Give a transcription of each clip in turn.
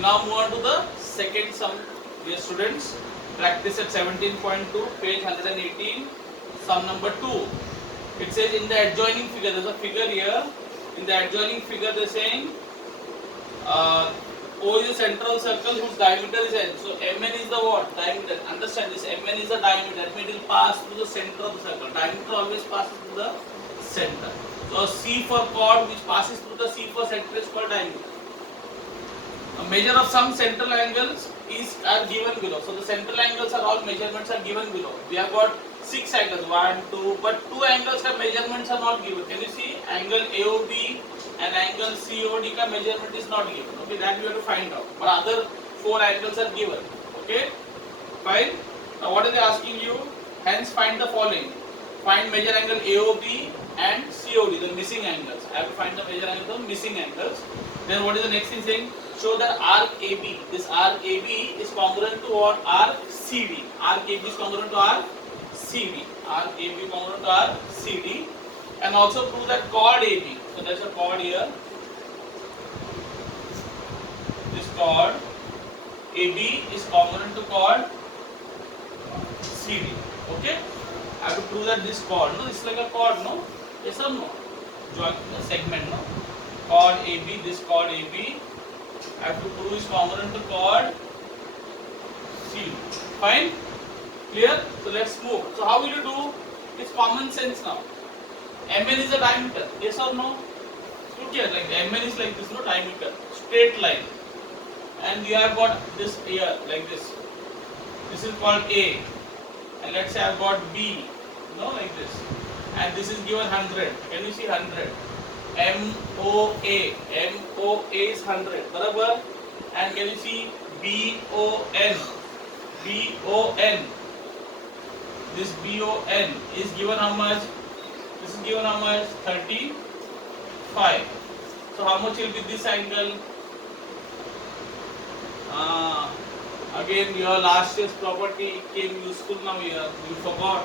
Now move on to the second sum, dear students. Practice at 17.2, page 118, sum number 2. It says in the adjoining figure, there's a figure here. In the adjoining figure, they're saying O is a central circle whose diameter is n. So Mn is the what? Diameter. Understand this? Mn is the diameter. That means it will pass through the center of the circle. Diameter always passes through the center. So C for chord which passes through the C for center is called diameter. A measure of some central angles are given below. So the central angles are all measurements are given below. We have got 6 angles, 1, 2, but 2 angles ka measurements are not given. Can you see? Angle AOB and angle COD ka measurement is not given. Okay, that we have to find out. But other 4 angles are given. Okay, fine. Now what are they asking you? Hence find the following. Find measure angle AOB and COD, the missing angles. I have to find the measure angle of the missing angles. Then what is the next thing saying? Show that arc AB. This arc AB is congruent to what? Arc CD. Arc AB is congruent to arc CD. Arc AB congruent to arc CD. And also prove that chord AB. So there's a chord here. This chord AB is congruent to chord CD. Okay? I have to prove that this chord, no, this is like a chord, no? Yes or no? Join the segment, no? Chord AB, this chord AB, I have to prove is congruent to chord CD. Fine? Clear? So let's move. So how will you do? It's common sense now. Mn is a diameter, yes or no? Look here, like Mn is like this, no, diameter, straight line. And you have got this here, like this. This is called A. And let's say I've got B, like this. And this is given 100. Can you see 100? MOA. MOA is 100. Barabar? And can you see BON? BON. This BON is given how much? This is given how much? 35. So how much will be this angle? Again, your last year's property came useful now here. You forgot.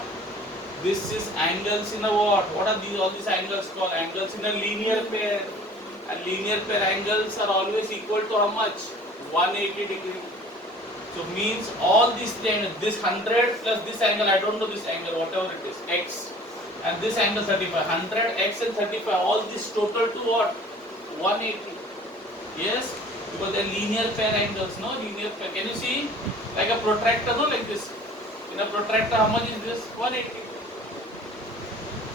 This is angles in a what? What are these? All these angles called angles in a linear pair. And linear pair angles are always equal to how much? 180 degree. So means all these things, this 100 plus this angle, I don't know this angle, whatever it is, x. And this angle 35. 100, x and 35, all this total to what? 180. Yes? Because they are linear pair angles, no? Linear pair. Can you see? Like a protractor, no? Like this. In a protractor, how much is this? 180.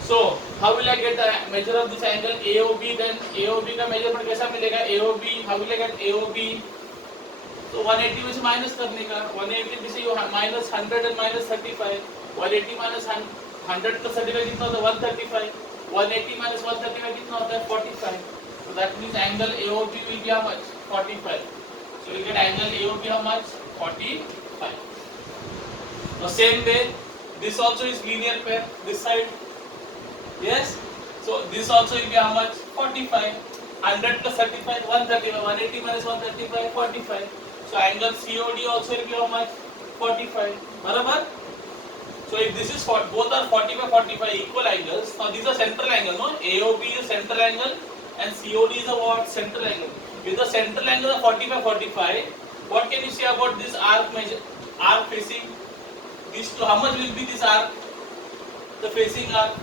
So, how will I get the measure of this angle AOB? Then AOB का measurement कैसा मिलेगा? AOB, how will I get AOB? So 180 में से minus करने का. 180 में से minus 100 and minus 35. 180 minus 100 plus 35 कितना होता है? 135. 180 minus 135 कितना होता है? 45. So that means angle AOB will be how much? 45. So you get angle AOB how much? 45. The same way, this also is linear pair. This side. Yes. So this also will be how much? 45. 100 plus 35, 135. 180 minus 135, 45. So angle COD also will be how much? 45. Barabar? So if this is both are 45, 45 equal angles. Now these are central angle, no? AOB is central angle and COD is a what? Central angle. With the central angle of 45, 45, what can you say about this arc measure? Arc facing these two. How much will be this arc? The facing arc.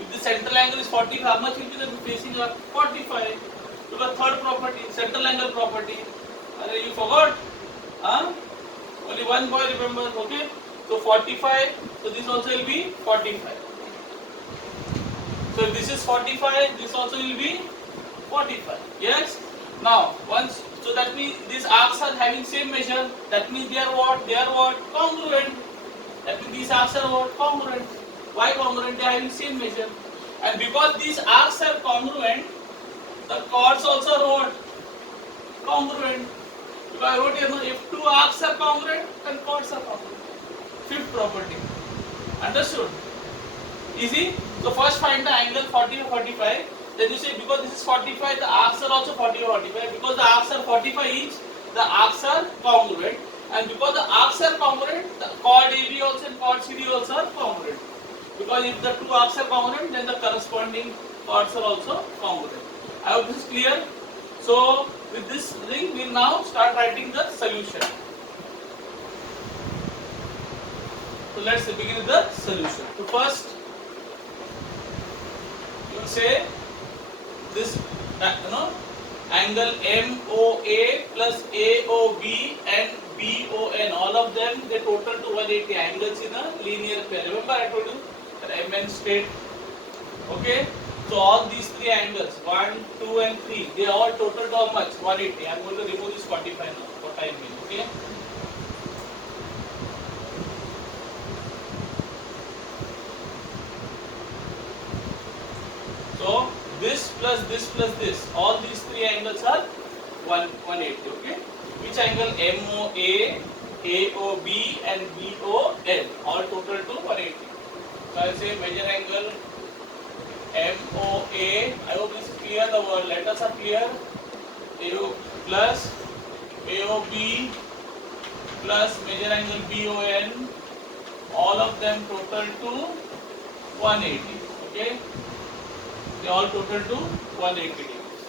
If the central angle is 45, how much will be the facing arc? 45. Because third property, central angle property. You forgot? Huh? Only one boy remembers, okay? So 45, so this also will be 45. So if this is 45, this also will be 45. Yes? Now, once, so that means these arcs are having same measure. That means they are what? They are what? Congruent. That means these arcs are what? Congruent. Why congruent? They are having same measure. And because these arcs are congruent, the chords also are what? Congruent. Because I wrote here, no, if two arcs are congruent, then chords are congruent. Fifth property. Understood? Easy? So first find the angle 40 or 45. Then you say because this is 45, the arcs are also 40 or 45. Because the arcs are 45 each, the arcs are congruent. And because the arcs are congruent, the chord AB also and chord CD also are congruent. Because if the two arcs are congruent, then the corresponding chords are also congruent. I hope this is clear. So with this thing we'll now start writing the solution. So let's begin with the solution. So first you will say this angle MOA plus AOB and BON, all of them they total to 180 angles in a linear pair. Remember I told you that MN state. Okay, so all these three angles 1, 2 and 3 they all total to how much? 180. I am going to remove this 45 now for time being. Okay, so this plus this, all these three angles are 180. Okay, which angle? MOA, AOB and BON all total to 180. So I will say measure angle MOA. I hope this is clear. The word letters are clear. AO plus AOB plus measure angle BON, all of them total to 180. Okay, they all total to 180 degrees.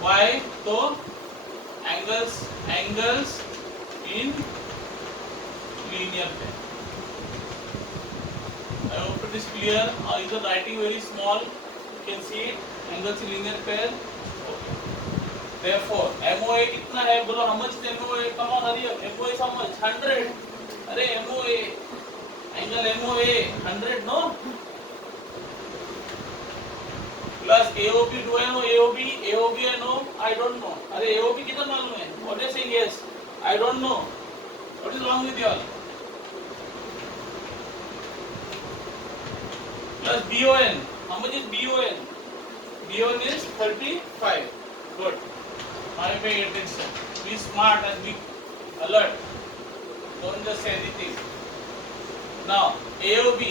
Why? So angles in linear pair. I hope it is clear. Either writing very small, you can see it. Angles in linear pair. Okay. Therefore, MOA कितना है? बोलो how much is MOA? Come on, hurry up. MOA is how much? 100. अरे MOA, angle MOA 100, no? Plus AOB, do I know AOB? AOB I know? I don't know. अरे AOB कितना मालूम है? What are you saying? Yes. I don't know. What is wrong with you all? Plus BON. How much is BON? BON is 35. Good. Now pay attention. Be smart and be alert. Don't just say anything. Now AOB.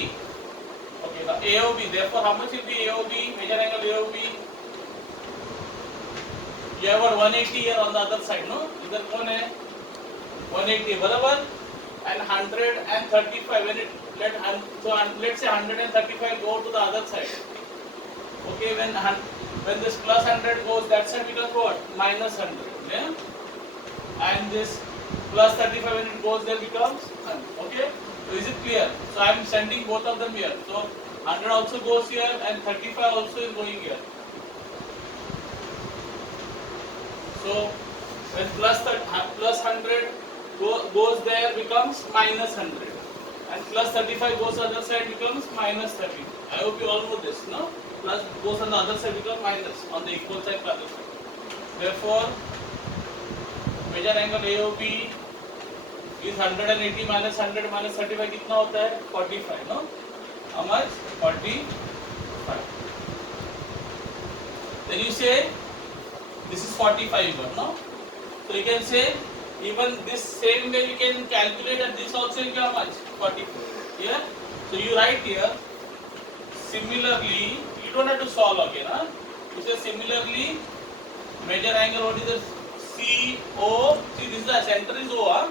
Okay, now AOB. Therefore, how much will be AOB? Measure angle AOB. You have got 180 here on the other side, no? इधर कौन है? 180, बराबर? And 135. When it let's say 135 go to the other side. Okay, when this plus 100 goes, that side becomes what? Minus 100. Yeah? And this plus 35 when it goes there becomes 100. Okay? So is it clear? So I am sending both of them here. So 100 also goes here and 35 also is going here. So when plus 100 goes there becomes minus 100. And plus 35 goes on the other side becomes minus 30. I hope you all know this, no? Plus goes on the other side becomes minus on the equal side other side. Therefore, measure angle AOB is 180 minus 100 minus 35 कितना होता है? 45, no? How much? 45. Then you say this is 45, no? So you can say even this same way you can calculate that this also will be how much? 44. Yeah? So you write here, similarly, you don't have to solve again. Huh? You say similarly, measure angle, what is the CO? See, this is the center is O. Huh?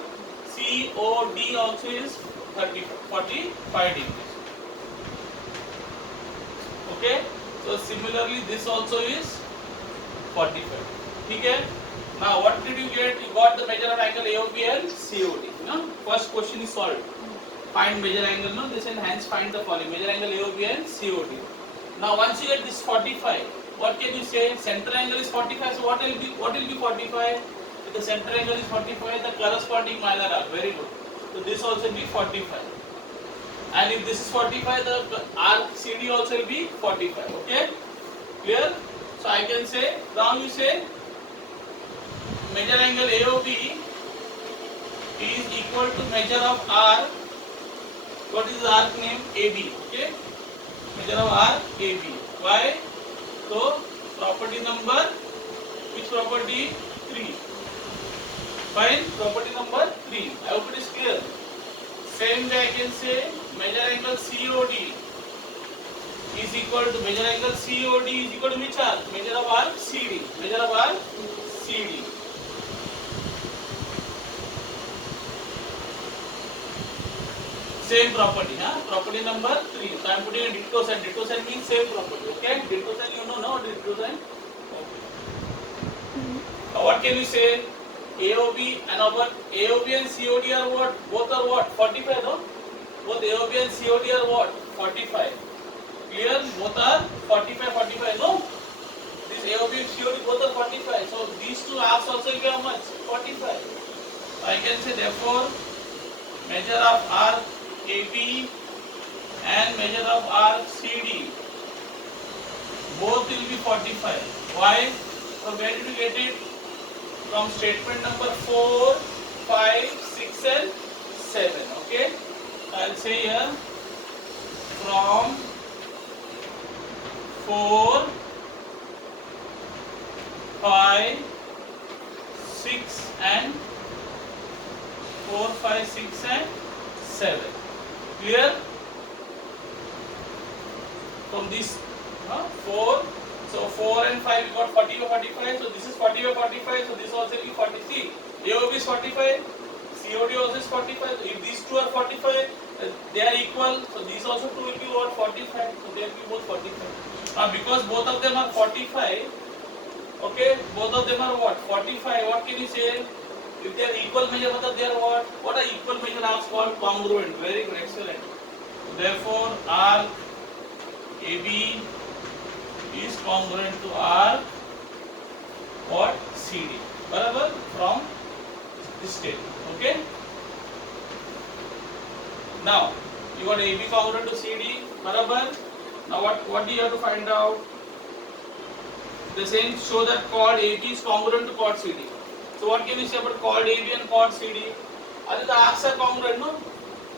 COD also is 45 degrees. Okay? So similarly, this also is 45. Okay? Now what did you get? You got the measure of angle AOB and COD. No? First question is solved. Find measure angle. No, this and hence find the following: measure angle AOB and COD. Now once you get this 45, what can you say? Center angle is 45. So what will be 45? If the center angle is 45, the corresponding minor arc. Very good. So this also will be 45. And if this is 45, the arc CD also will be 45. Okay? Clear? So I can say, now you say measure angle AOB is equal to measure of R. What is the arc name? AB. Okay? Measure of arc AB. Why? So property number, which property? 3. Fine. Property number 3. I hope it is clear. Same way I can say measure angle COD is equal to measure angle COD is equal to which arc? Measure of arc CD. Measure of arc CD. Same property, huh? Property number 3. So I am putting a ditto sign. Ditto sign means same property. Okay? Ditto sign, you know, no? Ditto sign. Okay. Now what can you say? AOB and our AOB and COD are what? Both are what? 45, no? Both AOB and COD are what? 45. Clear? Both are 45, 45, no? This AOB and COD both are 45. So these two arcs also will be how much? 45. So I can say therefore measure of arc AB and measure of arc CD both will be 45. Why? So where did you get it? From statement number 4, 5, 6 and 7. Okay? I'll say here from 4, 5, 6 and 4, 5, 6 and 7. Clear? From this 4, so 4 and 5 we got 40 over 45, so this is 40 over 45, so this also will be 40. See, AOB is 45, COD also is 45, so if these two are 45, they are equal, so these also two will be what? 45, so they will be both 45. Now because both of them are 45, okay, both of them are what? 45, what can you say? If they are equal measure, they are what? What are equal measure arcs called? Congruent. Very good, excellent. Therefore, arc AB is congruent to arc what? CD. Barabar? From this statement. Okay? Now, you got AB congruent to CD. Barabar? Now, what do you have to find out? The same show that chord AB is congruent to chord CD. So, what can you say about chord AB and chord CD? Are the arcs are congruent, no?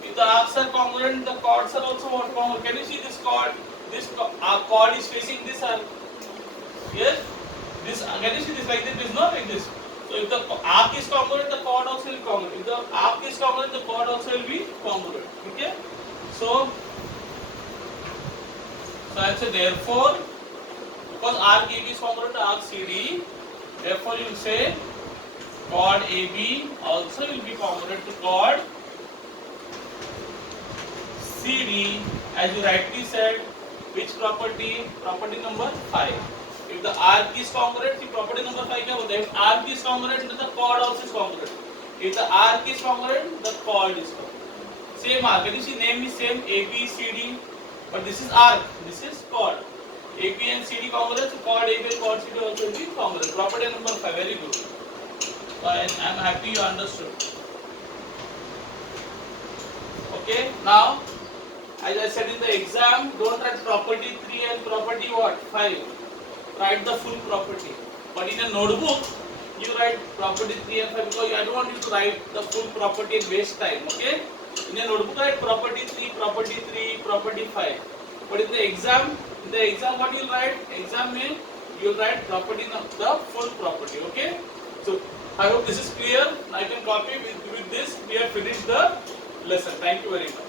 If the arcs are congruent, the chords are also what? Congruent. Can you see this chord? This chord is facing this arc. Yes? This, can you see this like this? This is not like this. So if the arc is congruent, the chord also will be congruent. If the arc is congruent, the chord also will be congruent. Okay? So I'll say therefore, because arc AB is congruent to arc CD, therefore you will say chord AB also will be congruent to chord CD, as you rightly said. Which property? Property number 5. If the arc is congruent, see property number 5 क्या होता है? If arc is congruent, then the chord also is congruent. If the arc is congruent, the chord is congruent. Same arc. Can you see name is same AB, CD, but this is arc, this is chord. AB and CD congruent, so chord AB and chord CD also will be congruent. Property number 5. Very good. So I am happy you understood. Okay. Now, as I said in the exam, don't write property 3 and property what? 5. Write the full property. But in a notebook, you write property 3 and 5 because I don't want you to write the full property and waste time. Okay? In a notebook, write property 3, property 5. But in the exam what you write? Exam means you write property the full property. Okay? So I hope this is clear. I can copy with this. We have finished the lesson. Thank you very much.